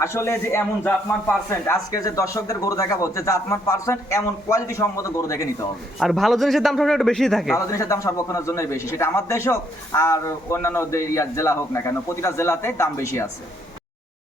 আসলে যে এমন জাতমান পার্সেন্ট আজকে যে দর্শকদের গরু দেখাবো যে জাতমান পার্সেন্ট এমন কোয়ালিটি সম্মত গরু দেখে নিতে হবে। আর ভালো জিনিসের দাম সবসময় একটু বেশি থাকে। ভালো জিনিসের দাম সর্বক্ষণের জন্যই বেশি, সেটা আমার দেশ হোক আর অন্যান্য জেলা হোক না কেন, প্রতিটা জেলাতে দাম বেশি আছে।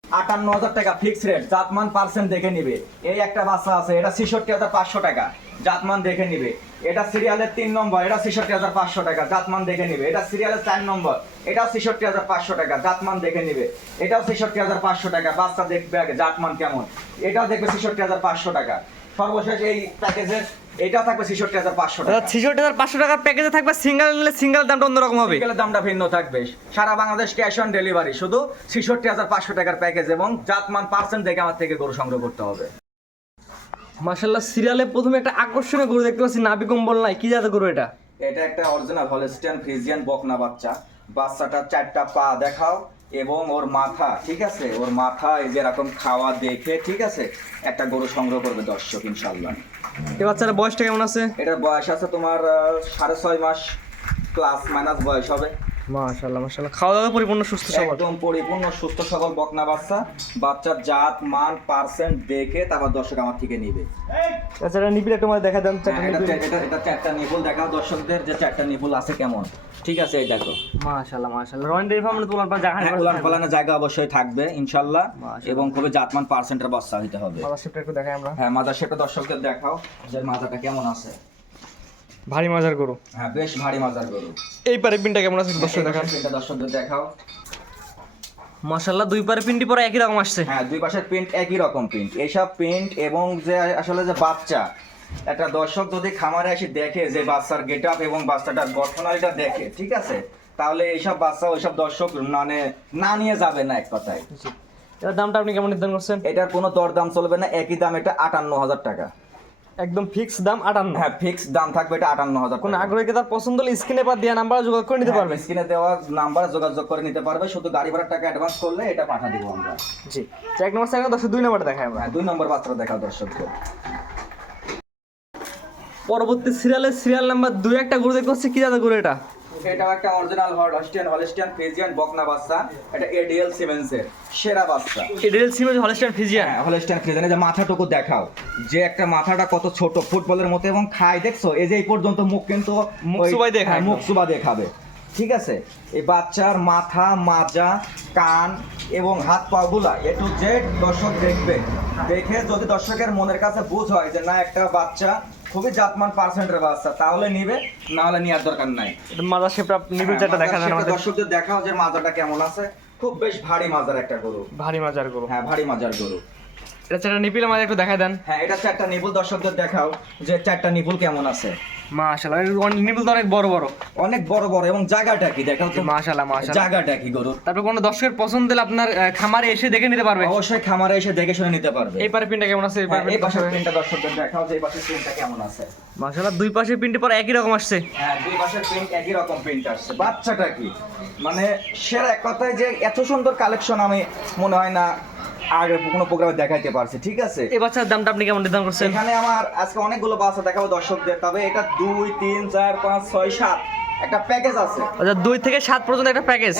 58,000 টাকা ফিক্স রেট, জাতমান পার্সেন্ট দেখে নিবে। এই একটা বাচ্চা আছে, এটা 66,500 টাকা, জাতমান দেখে নিবে। এটা সিরিয়ালের 3 নম্বর, এটা 66,500 টাকা, জাতমান দেখে নিবে। এটা সিরিয়ালের 4 নম্বর, এটাও 66,500 টাকা, জাতমান দেখে নিবে। এটাও 66,500 টাকা, বাচ্চা দেখবে আগে জাতমান কেমন, এটাও দেখবে 66,500 টাকা। সর্বশেষ এই প্যাকেজের এটাও থাকবে 66,500 টাকা। 66,500 টাকার প্যাকেজে থাকবে, সিঙ্গেল নিলে সিঙ্গেল দামটা অন্যরকম হবে, সিঙ্গেলের দামটা ভিন্ন থাকবে। সারা বাংলাদেশ ক্যাশ অন ডেলিভারি, শুধু 66,500 টাকার প্যাকেজ এবং জাতমান পার্সেন্ট দেখে আমার থেকে গরু সংগ্রহ করতে হবে। মাশাআল্লাহ, সিরিয়ালে প্রথমে একটা আকর্ষণীয় গরু দেখতে পাচ্ছি, নাভি কম্বল নাই, কি জাতের গরু এটা? এটা একটা অরিজিনাল হলস্টিয়ান ফ্রিজিয়ান বকনা বাচ্চা। বাচ্চাটা 4টা পা দেখাও এবং ওর মাথা, ঠিক আছে, ওর মাথা এই যে এরকম খাওয়া দেখে, ঠিক আছে, একটা গরু সংগ্রহ করবে দর্শক ইনশাআল্লাহ। এই বাচ্চাটার বয়সটা কেমন আছে? এটার বয়স আছে তোমার 6.5 মাস প্লাস মাইনাস বয়স হবে। মাশাআল্লাহ মাশাআল্লাহ, খাওয়া দাওয়া পরিপূর্ণ সুস্থ সবল, একদম পরিপূর্ণ সুস্থ সবল বকনা বাচ্চা। বাচ্চার জাত মান পার্সেন্ট দেখে তারপর দর্শক আমার থেকে নিবে। তাছাড়া নিপিল একটু আমাদের দেখা দেন। এটা 4টা নিপুল দেখাও দর্শকদের যে 4টা নিপুল আছে কেমন, ঠিক আছে, এই দেখো। মাশাআল্লাহ মাশাআল্লাহ, রয়্যাল ডেইরি ফার্মে তোলার পর জায়গা উলান পালানের জায়গা অবশ্যই থাকবে ইনশাআল্লাহ, এবং খুবই জাতমান পার্সেন্টের বাচ্চা হইতে হবে। মাদার শেপটা একটু দেখাই আমরা। হ্যাঁ, মাদার শেপটা দর্শকদের দেখাও যে মাজাটা কেমন আছে। ভারী মাজার গরু, হ্যাঁ, বেশ ভারী মাজার গরু। এই পারে পিনটা কেমন আছে দর্শক দেখান। এটা দর্শকদের দেখাও। মাশাআল্লাহ, দুই পারে পিনটি পরে একই রকম আসছে। হ্যাঁ, দুই পাশের প্রিন্ট একই রকম প্রিন্ট। এইসব প্রিন্ট এবং যে আসলে যে বাচ্চা, একটা দর্শক যদি খামারে এসে দেখে যে বাচ্চার গেট আপ এবং বাচ্চাটার গঠনালিটা দেখে, ঠিক আছে, তাহলে এইসব বাচ্চা ওইসব দর্শক মানে না নিয়ে যাবে না এক কথায়। এটার দামটা আপনি কেমন নির্ধারণ করছেন? এটার কোনো দরদাম চলবে না, একই দাম, এটা 58,000 টাকা, একদম ফিক্স দাম 58। হ্যাঁ, ফিক্স দাম থাকবে এটা 58,000 কোন টাকা। আগ্রহী তার পছন্দ হলে স্ক্রিনে পর দেওয়া নাম্বার যোগাযোগ করে নিতে পারবে। স্ক্রিনে দেওয়া নাম্বার যোগাযোগ করে নিতে পারবে, শুধু গাড়ি ভাড়ার টাকা অ্যাডভান্স করলে এটা পাঠিয়ে দিব আমরা। জি, 1 নম্বর সাইকেল 2 নম্বরটা দেখাই আমরা। 2 নম্বর বাচ্চাটা দেখাও দর্শকদের। পরবর্তী সিরিয়াল নাম্বার 2 একটা গরু দেখতে হচ্ছে, কি জাতের গরু এটা? এটাও একটা অরিজিনাল হলস্টিয়ান ফ্রিজিয়ান বকনা বাচ্চা। এটা এডিএল সিমেন্সের সেরা বাচ্চা। ADL siemens Holstein Friesian. হ্যাঁ, হলস্টিয়ান ফ্রিজিয়ান। যে মাথাটুকু দেখাও, যে একটা মাথাটা কত ছোট, ফুটবলের মতো, এবং খায় দেখছো, এই যে এই পর্যন্ত মুখ কিন্তু মুখ চুবাই দিয়ে খায়। মুখ চুবা দেখাবে, ঠিক আছে। এই বাচ্চার মাথা, মাজা, কান এবং হাত পা গুলা এ টু জেড দর্শক দেখবে। দেখে যদি দর্শকের মনের কাছে বুঝ হয় যে না একটা বাচ্চা খুবই জাতমান পার্সেন্টের বাচ্চা, তাহলে নিবে, না হলে নেওয়ার দরকার নাই। মাদার শেপটা নিপিল চারটা দেখা যায় আমাদের দর্শকদের দেখাও যে মাজাটা কেমন আছে। খুব বেশ ভারী মাজার একটা গরু। ভারী মাজার গরু। হ্যাঁ, ভারী মাজার গরু। এটা চারটা নিপিল আমাদের একটু দেখা দেন। হ্যাঁ, এটা 4টা নিপুল দর্শকদের দেখাও যে 4টা নিপুল কেমন আছে। মাশাআল্লাহ, নিপিল তো অনেক বড় বড়, অনেক বড় বড়, এবং জায়গাটা কি দেখাও তো। মাশাআল্লাহ মাশাআল্লাহ, জায়গাটা কি গরুর। তারপর কোনো দর্শকের পছন্দ হলে আপনার খামারে এসে দেখে নিতে পারবে। অবশ্যই খামারে এসে দেখে শুনে নিতে পারবে। এই পারে পিনটা কেমন আছে? এই পাশের প্রিন্টটা দর্শকদের দেখাও যে এই পাশের প্রিন্টটা কেমন আছে। মাশাআল্লাহ, দুই পাশে পিনটি পরে একই রকম আসছে। হ্যাঁ, দুই পাশের প্রিন্ট একই রকম প্রিন্ট আসছে। বাচ্চাটা কি মানে সেরা, এক কথায় যে এত সুন্দর কালেকশন আমি মনে হয় না আগে কোনো প্রোগ্রামে দেখাইতে পারছি, ঠিক আছে। এই বাচ্চার দামটা আপনি কেমন নির্ধারণ করছেন? এখানে আমার আজকে অনেকগুলো বাচ্চা দেখাবো দর্শকদের, তবে এটা 2, 3, 4, 5, 6, 7 একটা প্যাকেজ আছে। আচ্ছা, 2 থেকে 7 পর্যন্ত একটা প্যাকেজ।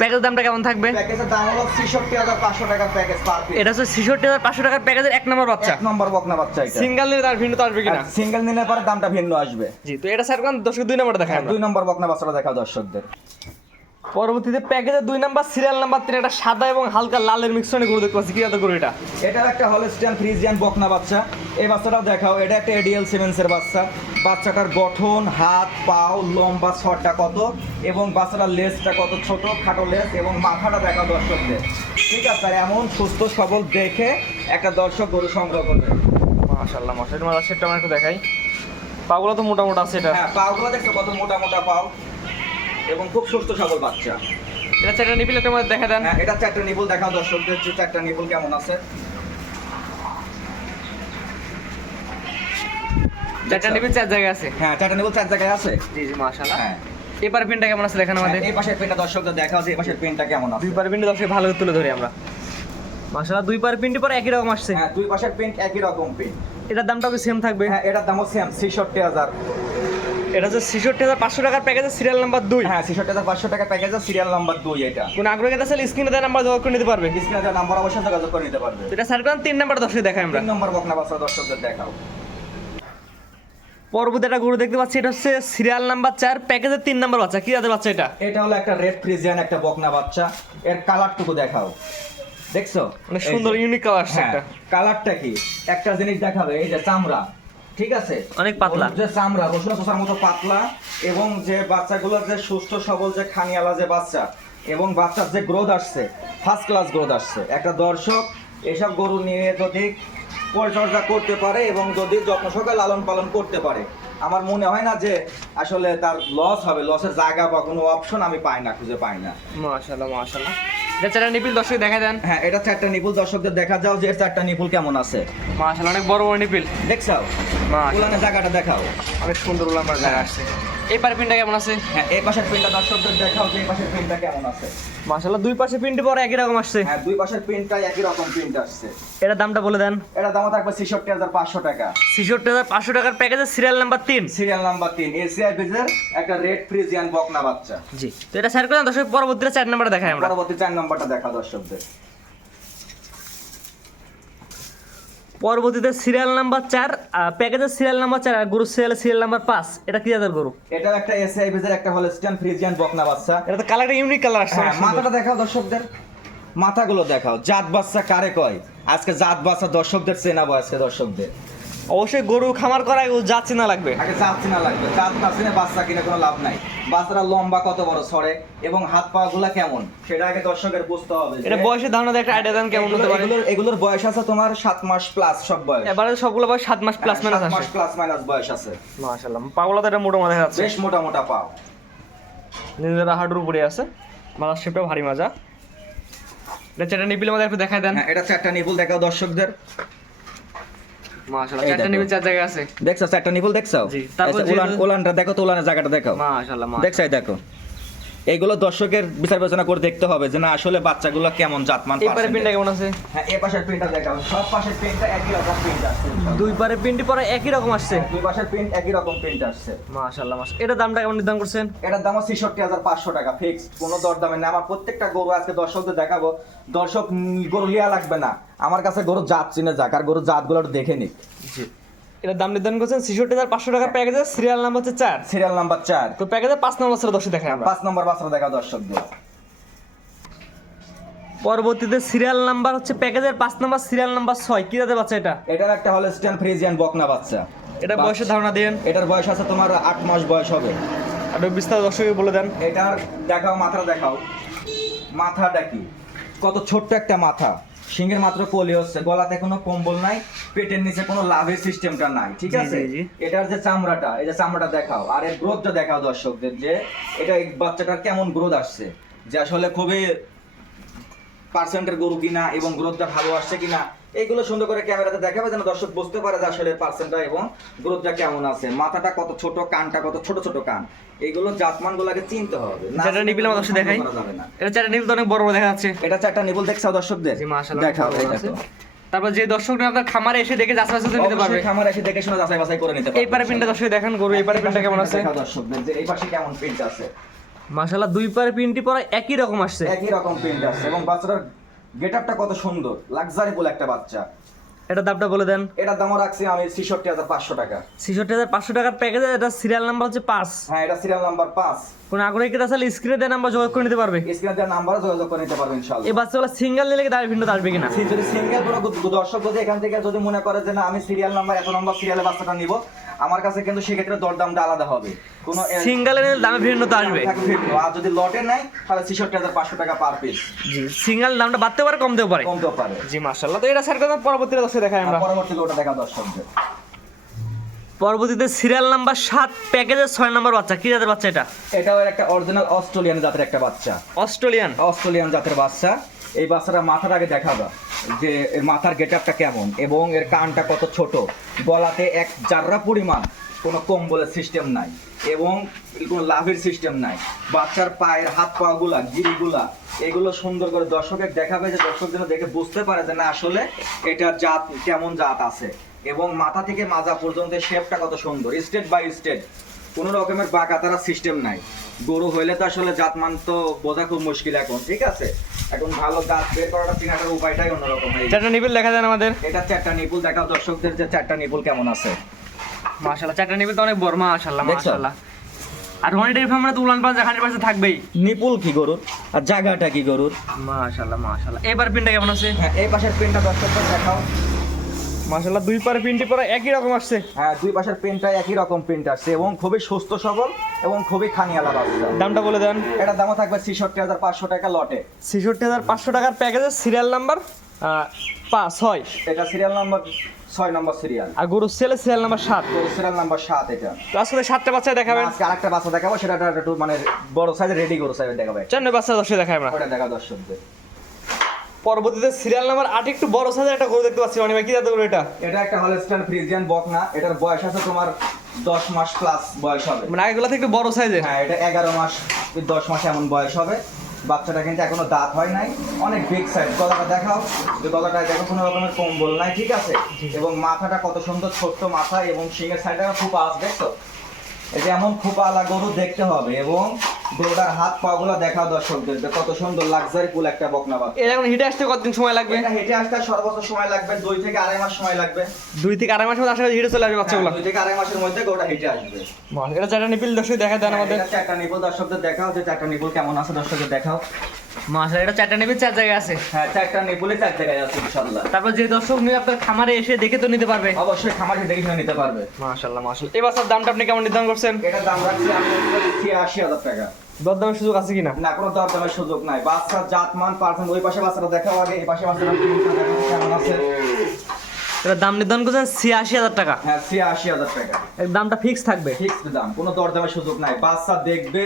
প্যাকেজ দামটা কেমন থাকবে? প্যাকেজের দাম হলো 66,500 টাকার প্যাকেজ পার পিস। এটা হচ্ছে 66,500 টাকার প্যাকেজের 1 নম্বর বাচ্চা। 1 নম্বর বকনা বাচ্চা এটা। সিঙ্গেল নিলে তার ভিন্ন তো আসবে কিনা? সিঙ্গেল নিলে পরে দামটা ভিন্ন আসবে। জি, তো এটা স্যার কোন দর্শক 2 নম্বরটা দেখাই আমরা। 2 নম্বর বকনা বাচ্চাটা দেখাও দর্শকদের। পরবর্তীতে প্যাকেজের 2 নাম্বার সিরিয়াল নাম্বার 3 একটা সাদা এবং হালকা লালের মিশ্রণে গরু দেখতে পাচ্ছি, কি জাতের গরু এটা? এটাও একটা হলস্টিয়ান ফ্রিজিয়ান বকনা বাচ্চা। এই বাচ্চাটাও দেখাও, এটা একটা এডিএল সিমেন্সের বাচ্চা। বাচ্চাটার গঠন, হাত পাও, লম্বা ছড়টা কত, এবং বাচ্চাটার লেজটা কত ছোট, খাটো লেজ, এবং মাথাটা দেখাও দর্শকদের, ঠিক আছে। আর এমন সুস্থ সবল দেখে একটা দর্শক গরু সংগ্রহ করবে। মাশাআল্লাহ মাশাআল্লাহ, মাদার শেপটা আমরা একটু দেখাই। পাগুলো তো মোটা মোটা আছে এটা। হ্যাঁ, পাগুলো দেখছো কত মোটা মোটা পাও, এবং খুব সুস্থ সবল বাচ্চা। এটা চারটা নিপিল একটা আমাদের দেখা দেন। হ্যাঁ, এটা 4টা নিপুল দেখাও দর্শকদের যে 4টা নিপুল কেমন আছে। 4টা নিপিল 4 জায়গায় আছে। হ্যাঁ, 4টা নিপুল 4 জায়গায় আছে। জি জি, মাশাআল্লাহ। হ্যাঁ, এবার পিনটা কেমন আছে দেখেন আমাদের। এই পাশের পিনটা দর্শকদের দেখাও যে এই পাশের পিনটা কেমন আছে। দুই পার পিনটা দর্শক ভালো করে তুলে ধরি আমরা। মাশাআল্লাহ, দুই পার পিনটি পরে একই রকম আসছে। হ্যাঁ, দুই পাশের প্রিন্ট একই রকম প্রিন্ট। এটার দামটাও কি সেম থাকবে? হ্যাঁ, এটার দামও সেম 66,000। এটা হচ্ছে ৬৬,৫০০ টাকার প্যাকেজের সিরিয়াল নাম্বার 2। হ্যাঁ ৬৬,৫০০ টাকা প্যাকেজের সিরিয়াল নাম্বার 2 এটা। কোন আগ্রহী আছে স্ক্রিনে দেওয়া নাম্বার যোগাযোগ করে নিতে পারবে। স্ক্রিনে দেওয়া নাম্বার অবশ্যই যোগাযোগ করে নিতে পারবে। এটা স্যার কোন 3 নাম্বার দর্শক দেখাই আমরা। 3 নম্বর বকনা বাচ্চা দর্শকদের দেখাও। পরবর্তী একটা গরু দেখতে পাচ্ছি, এটা হচ্ছে সিরিয়াল নাম্বার 4 প্যাকেজের 3 নাম্বার বাচ্চা। কি জাতের বাচ্চা এটা? এটা হলো একটা রেড ফ্রিজিয়ান একটা বকনা বাচ্চা। এর কালারটুকু দেখাও, দেখছো অনেক সুন্দর ইউনিক কালার আসছে একটা। কালারটা কি একটা জিনিস দেখাবে, এই যে চামড়া, ঠিক আছে, অনেক পাতলা। যে চামড়া রসুন খোসার মতো পাতলা, এবং যে বাচ্চাগুলোর যে সুস্থ সবল যে খানিয়ালা যে বাচ্চা, এবং বাচ্চার যে গ্রোথ আসছে ফার্স্ট ক্লাস গ্রোথ আসছে। একটা দর্শক এসব গরু নিয়ে যদি পরিচর্যা করতে পারে এবং যদি যত্ন সহকারে লালন পালন করতে পারে, আমার মনে হয় না যে আসলে তার লস হবে। লসের জায়গা বা কোনো অপশন আমি পাই না, খুঁজে পাই না। মাশাআল্লাহ মাশাআল্লাহ। এটা চারটা নিপিল দর্শক দেখা দেন। হ্যাঁ এটা 4টা নিপুল দর্শকদের দেখা যাও যে 4টা নিপুল কেমন আছে। মাশাআল্লাহ অনেক বড় বড় নিপিল দেখছো, মাশাআল্লাহ উলানের জায়গাটা দেখাও, অনেক সুন্দর উলাম্বার জায়গা আসছে। এই পার পিনটা কেমন আছে? হ্যাঁ এই পাশের পিনটা দর্শকদের দেখাও যে এই পাশের পিনটা কেমন আছে। মাশাআল্লাহ দুই পাশে পিনটি পরে একই রকম আসছে। হ্যাঁ দুই পাশের পিনটা একই রকম প্রিন্ট আসছে। এটার দামটা বলে দেন। এটা দাম থাকবে ৬৬,৫০০ টাকা। ৬৬,৫০০ টাকার প্যাকেজের serial number 3। Serial number 3 ACI বিজের একটা রেড ফ্রিজিয়ান বকনা বাচ্চা। জি, তো এটা স্যার কোন দর্শক পরবর্তীতে 4 নাম্বারটা দেখাই আমরা। পরবর্তী 4 নম্বরটা দেখাও দর্শকদের। পরবর্তীতে সিরিয়াল নাম্বার 4 প্যাকেজের সিরিয়াল নাম্বার 4 আর গরু সিরিয়াল নাম্বার 5। এটা কি জাতের গরু? এটা একটা এসিআই বিজের একটা হলস্টিয়ান ফ্রিজিয়ান বকনা বাচ্চা। এটা তো কালারটা ইউনিক কালার আসছে। হ্যাঁ মাথাটা দেখাও দর্শকদের, মাথাগুলো দেখাও। জাত বাচ্চা কারে কয়? আজকে জাত বাচ্চা দর্শকদের চেনাবো আজকে দর্শকদের। অবশ্যই গরু খামার করায় ও জাত চেনা লাগবে। আগে জাত চেনা লাগবে, জাত না চেনে বাচ্চা কিনে কোনো লাভ নাই। বাচ্চারা লম্বা কত বড় ছড়ে এবং হাত পা গুলা কেমন সেটা আগে দর্শকের বুঝতে হবে। এটা বয়সের ধারণা একটা আইডিয়া দেন কেমন হতে পারে। এগুলোর বয়স আছে তোমার 7 মাস প্লাস সব বয়স। এবারে সবগুলো বয়স 7 মাস প্লাস মাইনাস 7 আছে। মাস প্লাস মাইনাস বয়স আছে। মাশাআল্লাহ পাগলা তো এটা মোটা মাথা যাচ্ছে। বেশ মোটা মোটা পাও, নিজের হাড়ুর উপরে আছে। মাথার শেপটা ভারী মাজা। এটা চারটা নিপিলের মধ্যে একটু দেখাই দেন। হ্যাঁ এটা 4টা নিপুল দেখাও দর্শকদের। মাশাআল্লাহ এই চারটা দেখো। নিপিল 4 জায়গায় আছে। দেখছো 4টা নিপুল দেখছো? জি, তারপর আচ্ছা, উলানটা দেখো তো, উলানের জায়গাটা দেখাও। মাশাআল্লাহ দেখছাই দেখো। এইগুলো দর্শকের বিচার বিবেচনা করে দেখতে হবে যে না আসলে বাচ্চাগুলো কেমন জাতমান। এই পারে পিনটা কেমন আছে? হ্যাঁ এই পাশের প্রিন্টটা দেখাও, সব পাশের প্রিন্টটা একই রকম প্রিন্ট আসছে। দুই পারে পিনটি পরে একই রকম আসছে। দুই পাশের প্রিন্ট একই রকম প্রিন্ট আসছে। মাশাআল্লাহ মাশাআল্লাহ। এটা দামটা কেমন নির্ধারণ করছেন? এটার দাম ৬৬,৫০০ টাকা ফিক্সড, কোনো দরদামে না। আমার প্রত্যেকটা গরু আজকে দর্শকদের দেখাবো। দর্শক গরু লিয়া লাগবে না, আমার কাছে গরু জাত চিনে যাক আর গরু জাতগুলো একটু দেখে নিক। জি, এটার দাম নির্ধারণ করছেন ৬৬,৫০০ টাকার প্যাকেজের সিরিয়াল নাম্বার হচ্ছে 4। Serial number 4। তো প্যাকেজের 5 নম্বর বছর দর্শক দেখাই আমরা। 5 নম্বর বাচ্চা দেখাও দর্শকদের। পরবর্তীতে সিরিয়াল নাম্বার হচ্ছে প্যাকেজের 5 নম্বর সিরিয়াল নাম্বার 6। কি জাতের বাচ্চা এটা? এটার একটা হলস্টিয়ান ফ্রিজিয়ান বকনা বাচ্চা। এটা বয়সের ধারণা দেন। এটার বয়স আছে তোমার 8 মাস বয়স হবে। আর বিস্তারিত দর্শককে বলে দেন। এটার দেখাও, মাথাটা দেখাও। মাথাটা কি কত ছোট্ট একটা মাথা, সিংহের মাত্র কলি হচ্ছে, গলাতে কোনো কম্বল নাই, পেটের নিচে কোনো লাভের সিস্টেমটা নাই, ঠিক আছে। জি, জি। এটার যে চামড়াটা, এই যে চামড়াটা দেখাও, আর এর গ্রোথটা দেখাও দর্শকদের যে এটা এই বাচ্চাটার কেমন গ্রোথ আসছে, যে আসলে খুবই পার্সেন্টের গরু কিনা এবং গ্রোথটা ভালো আসছে কিনা, এইগুলো সুন্দর করে ক্যামেরাতে দেখাবে যেন দর্শক বুঝতে পারে যে আসলে পার্সেন্টটা এবং গ্রোথটা কেমন আছে। মাথাটা কত ছোট, কানটা কত ছোট ছোট কান, এইগুলো জাতমানগুলোকে চিনতে হবে। না যেটা নিপিল আমার দর্শক দেখাই। করা যাবে না। এটা চারটা নিপিল তো অনেক বড় বড় দেখা যাচ্ছে। এটা 4টা নিপুল দেখছাও দর্শকদের? জি মাশাআল্লাহ দেখাও এই আছে। দেখো। তারপর যে দর্শকরা আপনার খামারে এসে দেখে যাচাই বাছাই নিতে পারবে। অবশ্যই খামার এসে দেখে শুনে যাচাই বাছাই করে নিতে পারবে। এই পারে পিনটা দর্শক দেখেন গরু এই পারে পিনটা কেমন আছে। দেখাও দর্শকদের যে এই পাশে কেমন প্রিন্ট আছে। মাশাআল্লাহ দুই পারে পিনটি পরে একই রকম আসছে। একই রকম প্রিন্ট আছে এবং বাচ্চাটার গেটআপটা কত সুন্দর, লাক্সারিফুল একটা বাচ্চা। এটা দামটা বলে দেন। এটার দামও রাখছি আমি ৬৬,৫০০ টাকা। ৬৬,৫০০ টাকার প্যাকেজে এটা সিরিয়াল নাম্বার হচ্ছে 5। হ্যাঁ এটা সিরিয়াল নাম্বার 5। কোন আগ্রহী ক্রেতা চাইলে স্ক্রিনে দেওয়া নাম্বার যোগাযোগ করে নিতে পারবে। স্ক্রিনে দেওয়া নাম্বারে যোগাযোগ করে নিতে পারবেন ইনশাআল্লাহ। এই বাচ্চাগুলো সিঙ্গেল নিলে কি দাম ভিন্ন আসবে কিনা? যদি সিঙ্গেল কোনো দর্শক যদি এখান থেকে যদি মনে করে যে না আমি সিরিয়াল নাম্বার এত নম্বর সিরিয়ালে বাচ্চাটা নিব, আমার কাছে কিন্তু সেক্ষেত্রে দরদামটা আলাদা হবে। কোনো সিঙ্গেলে নিলে দামে ভিন্নতা আসবে। আর যদি লটে নেয় তাহলে ৬৬,৫০০ টাকা পার পিস। জি, সিঙ্গেল দামটা বাড়তে পারে কমতেও পারে। কমতেও পারে। জি মাশাআল্লাহ। তো এটা স্যার কথা পরবর্তীতে দর্শক দেখাই আমরা। পরবর্তীতে ওটা দেখা দর্শকদের। পরবর্তীতে সিরিয়াল নাম্বার 7 প্যাকেজের 6 নম্বর বাচ্চা। কি জাতের বাচ্চা এটা? এটাও একটা অরিজিনাল অস্ট্রেলিয়ান জাতের একটা বাচ্চা। অস্ট্রেলিয়ান জাতের বাচ্চা। এই বাচ্চাটা মাথার আগে দেখাবা যে এর মাথার গেটআপটা কেমন এবং এর কানটা কত ছোট, গলাতে এক জাররা পরিমাণ কোনো কম্বলের সিস্টেম নাই এবং কোনো লাভের সিস্টেম নাই। বাচ্চার পায়ের হাত পা গুলা, গিরিগুলা, এগুলো সুন্দর করে দর্শকের দেখাবে যে দর্শক যেন দেখে বুঝতে পারে যে না আসলে এটার জাত কেমন জাত আছে। এবং মাথা থেকে মাজা পর্যন্ত শেপটা কত সুন্দর, স্টেট বাই স্টেট কোনো রকমের বাঁকা তারা সিস্টেম নাই। গরু হইলে তো আসলে জাতমান তো বোঝা খুব মুশকিল এখন, ঠিক আছে? এখন ভালো জাত বের করাটা চিনাটার উপায়টাই অন্যরকম। চারটা নিপিল দেখা যায় আমাদের। এটা 4টা নিপুল দেখাও দর্শকদের যে 4টা নিপুল কেমন আছে। মাশাআল্লাহ, চারটা নিপিল তো অনেক বড়, মাশাআল্লাহ দেখছো? মাশাআল্লাহ। আর রনি ডেইরি ফার্মে তো উলান পাস 100% থাকবেই। নিপুল কি গরুর আর জায়গাটা কি গরুর। মাশাআল্লাহ মাশাআল্লাহ। এবার পিনটা কেমন আছে? হ্যাঁ, এই পাশের পেনটা দর্শকদের দেখাও। মাশাআল্লাহ, দুই পারে পিনটি পরে একই রকম আসছে। হ্যাঁ, দুই পাশের পেনটাই একই রকম প্রিন্ট আসছে এবং খুবই সুস্থ সবল এবং খুবই খানিয়ালা বাচ্চা। দামটা বলে দেন। এটা দামও থাকবে 66,500 টাকা লটে। 66,500 টাকার প্যাকেজের সিরিয়াল নাম্বার 6। এটা সিরিয়াল নাম্বার 6 নম্বর সিরিয়াল। আর গরু সেলের সিরিয়াল নাম্বার 7। তো সিরিয়াল নাম্বার 7 এটা। তো আজকে 7টা বাচ্চা দেখাবেন। আজকে আরেকটা বাচ্চা দেখাবো, সেটা একটু মানে বড় সাইজের রেডি গরু সাইজের দেখাবো। 4 বাচ্চা 10 দেখাই আমরা। ওটা দেখা দর্শকদের। পরবর্তীতে সিরিয়াল নাম্বার 8 একটু বড় সাইজের একটা গরু দেখতে পাচ্ছি। রনি ভাই, কি জাতের গরু এটা? এটা একটা হলস্টাইন ফ্রিজিয়ান বকনা। এটার বয়স আছে তোমার 10 মাস প্লাস বয়স হবে। মানে আগেগুলো থেকে একটু বড় সাইজের। হ্যাঁ, এটা 11 মাস 10 মাস এমন বয়স হবে। বাচ্চাটা কিন্তু এখনো দাঁত হয় নাই, অনেক বিগ সাইজ। গলাটা দেখাও, যে গলাটা দেখো কোনো রকমের কম্বল নাই, ঠিক আছে? এবং মাথাটা কত সুন্দর ছোট্ট মাথা এবং শিঙের সাইডে খোপা আছে, দেখছো? এই যে এমন খোপাওয়ালা গরু দেখতে হবে। এবং গরুটার হাত পা গুলো দেখাও দর্শকদের, যে কত সুন্দর লাক্সারি ফুল একটা বকনা বাচ্চা। এর এখন হিটে আসতে কতদিন সময় লাগবে? এটা হেঁটে আসতে সর্বোচ্চ সময় লাগবে 2 থেকে 2.5 মাস সময় লাগবে। 2 থেকে 2.5 মাসের মধ্যে আশা করি হিটে চলে আসবে বাচ্চাগুলো। 2 থেকে 2.5 মাসের মধ্যে গরুটা হেঁটে আসবে। এটা 4টা নিপিল দর্শক দেখা দেন আমাদের। এটা 4টা নিপুল দর্শকদের দেখাও, যে 4টা নিপুল কেমন আছে দর্শকদের দেখাও। মাশাআল্লাহ, এটা 4টা নিপিল 4 জায়গায় আছে। হ্যাঁ, 4টা নিপুলে 4 জায়গায় আছে ইনশাআল্লাহ। তারপর যে দর্শক নিয়ে আপনার খামারে এসে দেখে তো নিতে পারবে। অবশ্যই খামারে দেখে শুনে নিতে পারবে। মাশাআল্লাহ মাশাআল্লাহ। এই বাচ্চার দামটা আপনি কেমন নির্ধারণ করছেন? এটার দাম রাখছি আমি 80,000 টাকা। দরদামের সুযোগ আছে কিনা? না, কোনো দরদামের সুযোগ নাই। বাচ্চার জাতমান পার্সেন্ট। ওই পাশে বাচ্চাটা দেখাও আগে, এই পাশে বাচ্চাটা কেমন আছে। এটা দাম নির্ধারণ করছেন 86,000 টাকা। হ্যাঁ, 80,000 টাকা এর দামটা ফিক্স থাকবে। ফিক্সড দাম, কোনো দরদামের সুযোগ নাই। বাচ্চা দেখবে,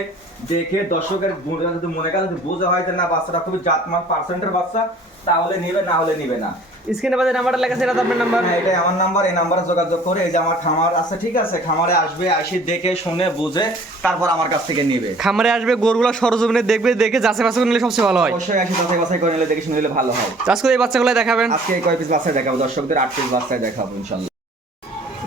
দেখে দর্শকের যদি মনে করে যদি বোঝা হয় যে না বাচ্চাটা খুবই জাতমান পার্সেন্টের বাচ্চা, তাহলে নিবে, না হলে নিবে না। স্ক্রিনে বাজে নাম্বারটা লেখা আছে, এটা তো আপনার নাম্বার। হ্যাঁ, এটাই আমার নাম্বার। এই নাম্বারে যোগাযোগ করে, এই যে আমার খামার আছে, ঠিক আছে? খামারে আসবে, আসি দেখে শুনে বুঝে তারপর আমার কাছ থেকে নিবে। খামারে আসবে, গরুগুলো সরজমিনে দেখবে, দেখে যাচাই বাছাই করে নিলে সবচেয়ে ভালো হয়। অবশ্যই আসি যাচাই বাছাই করে নিলে, দেখে শুনে নিলে ভালো হয়। চাষ করে এই বাচ্চাগুলো দেখাবেন। আজকে এই কয় পিস বাচ্চায় দেখাবো দর্শকদের, 8 পিস বাচ্চায় দেখাবো ইনশাআল্লাহ।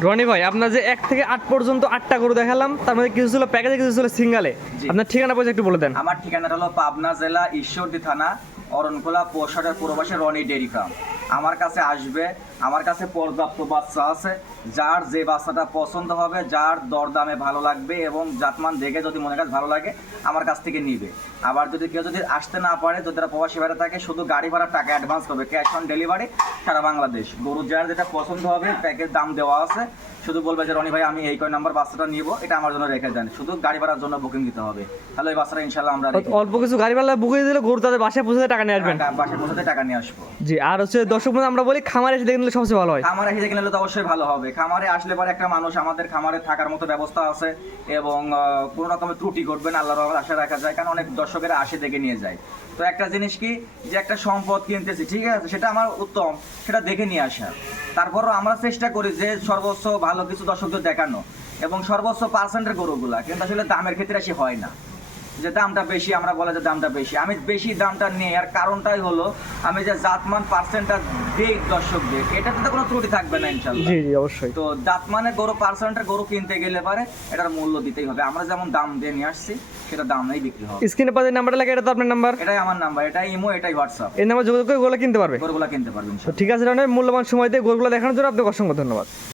রনি ভাই, আপনার যে 1 থেকে 8 পর্যন্ত 8টা গরু দেখালাম, তার মধ্যে কিছু ছিল প্যাকেজে, কিছু ছিল সিঙ্গালে। জি। আপনার ঠিকানা পয়সা একটু বলে দেন। আমার ঠিকানাটা হলো পাবনা জেলা ঈশ্বরদী থানা অরণখোলা পৌরসভার পূর্ব পাশে রনি ডেইরি ফার্ম। আমার কাছে আসবে, আমার কাছে পর্যাপ্ত বাচ্চা আছে। যার যে বাচ্চাটা পছন্দ হবে, যার দরদামে ভালো লাগবে এবং জাতমান দেখে যদি মনে কাছে ভালো লাগে, আমার কাছ থেকে নিবে। আবার যদি কেউ যদি আসতে না পারে, যদি তারা প্রবাসী বাইরে থাকে, শুধু গাড়ি ভাড়ার টাকা অ্যাডভান্স করবে, ক্যাশ অন ডেলিভারি সারা বাংলাদেশ। গরু যার যেটা পছন্দ হবে, প্যাকেজ দাম দেওয়া আছে। শুধু বলবে যে রনি ভাই আমি এই কয় নাম্বার বাচ্চাটা নিব, এটা আমার জন্য রেখে দেন। শুধু গাড়ি ভাড়ার জন্য বুকিং দিতে হবে, তাহলে এই বাচ্চাটা ইনশাআল্লাহ আমরা রেখে অল্প কিছু গাড়ি ভাড়া বুকিয়ে দিলে গরু তাদের বাসায় পৌঁছে টাকা নিয়ে আসবেন। বাসায় পৌঁছাতে টাকা নিয়ে আসবো। জি, আর হচ্ছে দর্শক বন্ধু, আমরা বলি খামারে এসে দেখে নিলে সবচেয়ে ভালো হয়। খামারে এসে কিনলে তো অবশ্যই ভালো হবে। খামারে আসলে পরে একটা মানুষ আমাদের খামারে থাকার মতো ব্যবস্থা আছে এবং কোনো রকমের ত্রুটি ঘটবে না, আল্লাহর রহমতে আশা রাখা যায়। কারণ অনেক দর্শকেরা আসে দেখে নিয়ে যায়। তো একটা জিনিস কি, যে একটা সম্পদ কিনতেছি, ঠিক আছে, সেটা আমার উত্তম, সেটা দেখে নিয়ে আসা। তারপরও আমরা চেষ্টা করি যে সর্বোচ্চ ভালো কিছু দর্শকদের দেখানো এবং সর্বোচ্চ পার্সেন্টের গরুগুলা, কিন্তু আসলে দামের ক্ষেত্রে আসি হয় না। যে দামটা বেশি, আমরা বলে যে দামটা বেশি। আমি বেশি দামটা নিই, আর কারণটাই হলো আমি যে জাতমান পার্সেন্টটা দেই দর্শকদের, এটাতে তো কোনো ত্রুটি থাকবে না ইনশাআল্লাহ। জি জি, অবশ্যই। তো জাতমানের গরু, পার্সেন্টের গরু কিনতে গেলে পারে এটার মূল্য দিতেই হবে। আমরা যেমন দাম দিয়ে নিয়ে আসছি, সেটা দাম নেই বিক্রি হবে। স্ক্রিনে পাশে নাম্বারটা লেখা, এটা তো আপনার নাম্বার। এটাই আমার নাম্বার, এটাই ইমো, এটাই হোয়াটসঅ্যাপ। এই নাম্বার যোগাযোগ করে গরুগুলো কিনতে পারবে। গরুগুলা কিনতে পারবেন। তো ঠিক আছে রনি, মূল্যবান সময় দিয়ে গরুগুলো দেখানোর জন্য আপনাকে অসংখ্য ধন্যবাদ।